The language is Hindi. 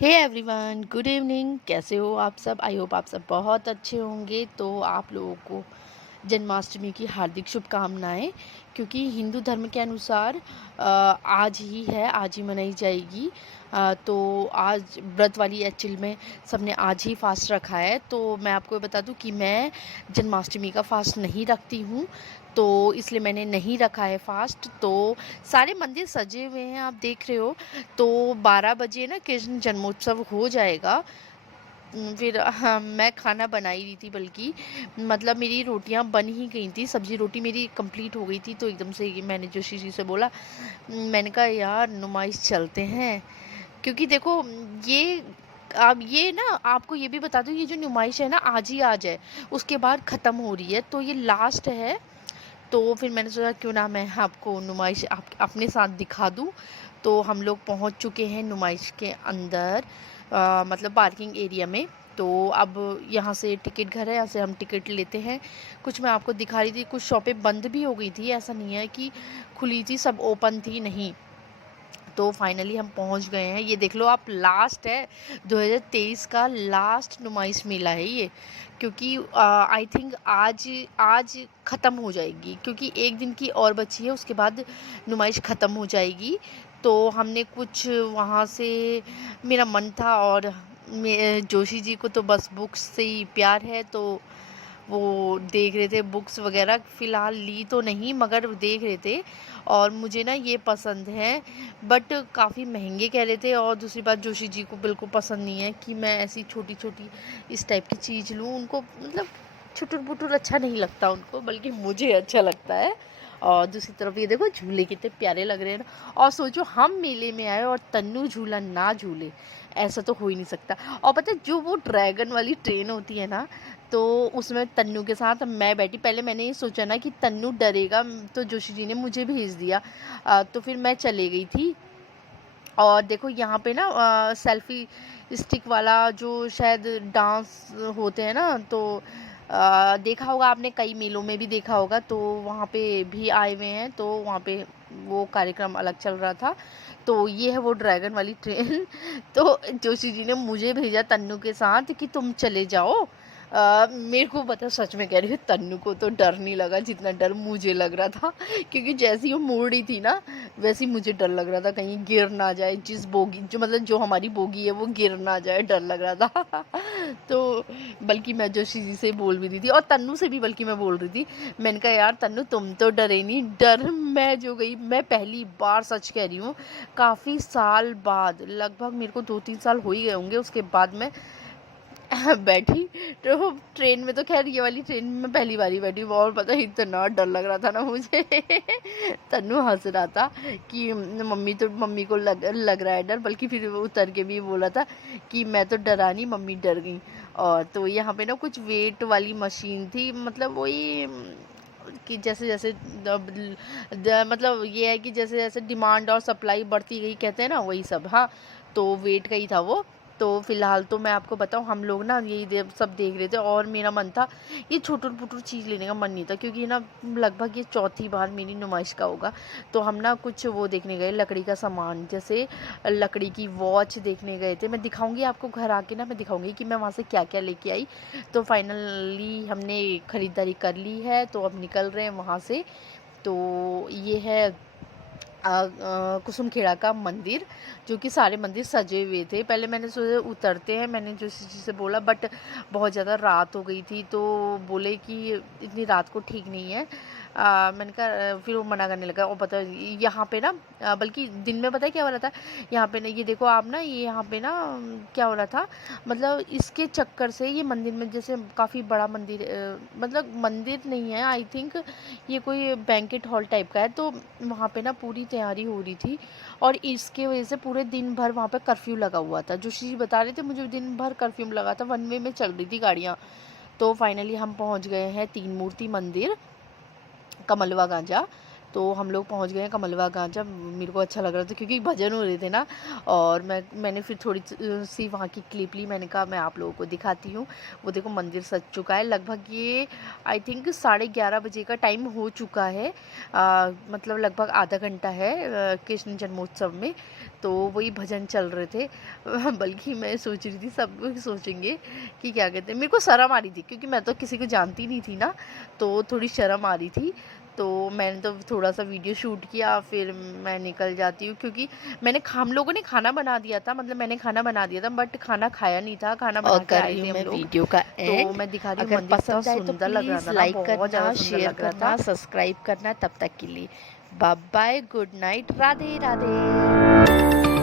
Hey everyone, good evening. कैसे हो आप सब? आई होप आप सब बहुत अच्छे होंगे। तो आप लोगों को जन्माष्टमी की हार्दिक शुभकामनाएं। क्योंकि हिंदू धर्म के अनुसार आज ही है, आज ही मनाई जाएगी। तो आज व्रत वाली एक्चुअल में सबने आज ही फास्ट रखा है। तो मैं आपको ये बता दूं कि मैं जन्माष्टमी का फास्ट नहीं रखती हूँ, तो इसलिए मैंने नहीं रखा है फास्ट। तो सारे मंदिर सजे हुए हैं, आप देख रहे हो। तो 12 बजे ना कृष्ण जन्मोत्सव हो जाएगा। फिर हाँ, मैं खाना बना ही रही थी, बल्कि मतलब मेरी रोटियां बन ही गई थी, सब्जी रोटी मेरी कंप्लीट हो गई थी। तो एकदम से मैंने जोशी जी से बोला, मैंने कहा यार नुमाइश चलते हैं। क्योंकि देखो, ये अब ये ना आपको ये भी बता दूं, ये जो नुमाइश है ना आज ही आज है, उसके बाद ख़त्म हो रही है, तो ये लास्ट है। तो फिर मैंने सोचा क्यों ना मैं आपको नुमाइश अपने साथ दिखा दूं। तो हम लोग पहुंच चुके हैं नुमाइश के अंदर, मतलब पार्किंग एरिया में। तो अब यहाँ से टिकट घर है, यहाँ से हम टिकट लेते हैं। कुछ मैं आपको दिखा रही थी, कुछ शॉपें बंद भी हो गई थी, ऐसा नहीं है कि खुली थी, सब ओपन थी, नहीं। तो फाइनली हम पहुंच गए हैं। ये देख लो आप, लास्ट है, 2023 का लास्ट नुमाइश मेला है ये। क्योंकि आई थिंक आज आज ख़त्म हो जाएगी, क्योंकि एक दिन की और बची है, उसके बाद नुमाइश ख़त्म हो जाएगी। तो हमने कुछ वहाँ से, मेरा मन था, और जोशी जी को तो बस बुक्स से ही प्यार है, तो वो देख रहे थे बुक्स वगैरह। फ़िलहाल ली तो नहीं, मगर देख रहे थे। और मुझे ना ये पसंद है, बट काफ़ी महंगे कह रहे थे। और दूसरी बात, जोशी जी को बिल्कुल पसंद नहीं है कि मैं ऐसी छोटी छोटी इस टाइप की चीज़ लूँ। उनको मतलब छुटुर बुटुर अच्छा नहीं लगता उनको, बल्कि मुझे अच्छा लगता है। और दूसरी तरफ ये देखो, झूले कितने प्यारे लग रहे हैं ना। और सोचो हम मेले में आए और तन्नू झूला ना झूले, ऐसा तो हो ही नहीं सकता। और पता है, जो वो ड्रैगन वाली ट्रेन होती है ना, तो उसमें तन्नू के साथ मैं बैठी। पहले मैंने ये सोचा ना कि तन्नू डरेगा, तो जोशी जी ने मुझे भेज दिया। तो फिर मैं चले गई थी। और देखो यहाँ पे ना सेल्फी स्टिक वाला जो शायद डांस होते हैं ना, तो देखा होगा आपने, कई मेलों में भी देखा होगा। तो वहाँ पे भी आए हुए हैं, तो वहाँ पे वो कार्यक्रम अलग चल रहा था। तो ये है वो ड्रैगन वाली ट्रेन। तो जोशी जी ने मुझे भेजा तन्नू के साथ कि तुम चले जाओ। मेरे को पता, सच में कह रही हूँ, तन्नू को तो डर नहीं लगा जितना डर मुझे लग रहा था। क्योंकि जैसी वो मुड़ रही थी ना, वैसे ही मुझे डर लग रहा था कहीं गिर ना जाए, जिस बोगी जो मतलब जो हमारी बोगी है वो गिर ना जाए, डर लग रहा था। तो बल्कि मैं जोशी जी से बोल भी रही थी, और तन्नू से भी बल्कि मैं बोल रही थी। मैंने कहा यार तन्नू, तुम तो डरे नहीं, डर मैं जो गई। मैं पहली बार, सच कह रही हूँ, काफ़ी साल बाद, लगभग मेरे को 2-3 साल हो ही गए होंगे, उसके बाद मैं बैठी। तो ट्रेन में तो खैर, ये वाली ट्रेन में मैं पहली बार ही बैठी हूँ, और पता है इतना डर लग रहा था ना मुझे। तन्नू हंस रहा था कि मम्मी को लग रहा है डर, बल्कि फिर वो उतर के भी बोला था कि मैं तो डरा नहीं, मम्मी डर गई। और तो यहाँ पे ना कुछ वेट वाली मशीन थी, मतलब वही कि जैसे जैसे मतलब ये है कि जैसे जैसे डिमांड और सप्लाई बढ़ती गई, कहते हैं ना, वही सब। हाँ, तो वेट का ही था वो। तो फिलहाल तो मैं आपको बताऊं, हम लोग ना यही सब देख रहे थे, और मेरा मन था, ये छोटू पुटू चीज़ लेने का मन नहीं था, क्योंकि ना लगभग ये चौथी बार मेरी नुमाइश का होगा। तो हम ना कुछ वो देखने गए, लकड़ी का सामान, जैसे लकड़ी की वॉच देखने गए थे। मैं दिखाऊंगी आपको, घर आके ना मैं दिखाऊंगी कि मैं वहाँ से क्या क्या लेके आई। तो फाइनली हमने ख़रीदारी कर ली है, तो अब निकल रहे हैं वहाँ से। तो ये है कुसुमखेड़ा का मंदिर, जो कि सारे मंदिर सजे हुए थे। पहले मैंने सोचा उतरते हैं, मैंने जो किसी से बोला, बट बहुत ज़्यादा रात हो गई थी, तो बोले कि इतनी रात को ठीक नहीं है। मैंने कहा, फिर वो मना करने लगा। और पता है यहाँ पे ना, बल्कि दिन में पता है क्या हो रहा था यहाँ पे ना, ये देखो आप ना, ये यहाँ पे ना क्या हो रहा था, मतलब इसके चक्कर से ये मंदिर में, जैसे काफ़ी बड़ा मंदिर, मतलब मंदिर नहीं है, आई थिंक ये कोई बैंकेट हॉल टाइप का है। तो वहाँ पे ना पूरी तैयारी हो रही थी, और इसके वजह से पूरे दिन भर वहाँ पे कर्फ्यू लगा हुआ था। जो श्री बता रहे थे मुझे, दिन भर कर्फ्यू लगा था, वन वे में चल रही थी गाड़ियाँ। तो फाइनली हम पहुँच गए हैं तीन मूर्ति मंदिर, कमलवा गांजा। तो हम लोग पहुँच गए हैं कमलवा गाँव। जब मेरे को अच्छा लग रहा था क्योंकि भजन हो रहे थे ना, और मैंने फिर थोड़ी सी वहाँ की क्लिप ली। मैंने कहा मैं आप लोगों को दिखाती हूँ। वो देखो मंदिर सज चुका है। लगभग ये आई थिंक 11:30 बजे का टाइम हो चुका है। मतलब लगभग आधा घंटा है कृष्ण जन्मोत्सव में। तो वही भजन चल रहे थे। बल्कि मैं सोच रही थी सब लोग सोचेंगे कि क्या कहते हैं, मेरे को शर्म आ रही थी क्योंकि मैं तो किसी को जानती नहीं थी ना, तो थोड़ी शर्म आ रही थी। तो मैंने तो थोड़ा सा वीडियो शूट किया, फिर मैं निकल जाती हूँ क्योंकि हम लोगों ने खाना बना दिया था। मतलब मैंने खाना बना दिया था बट खाना खाया नहीं था, खाना और बना के कर आए रही थे हूँ हम मैं लोग। वीडियो का तो एंड। मैं दिखा रही हूँ, अगर मंदिर इतना पसंद आए तो सुंदर लग रहा प्लीज़ था ना, लाइक बहुत ज़्यादा करना, सुंदर शेयर लग रहा था। करना, सब्सक्राइब करना। तब तक के लिए bye bye, good night, Radhe Radhe.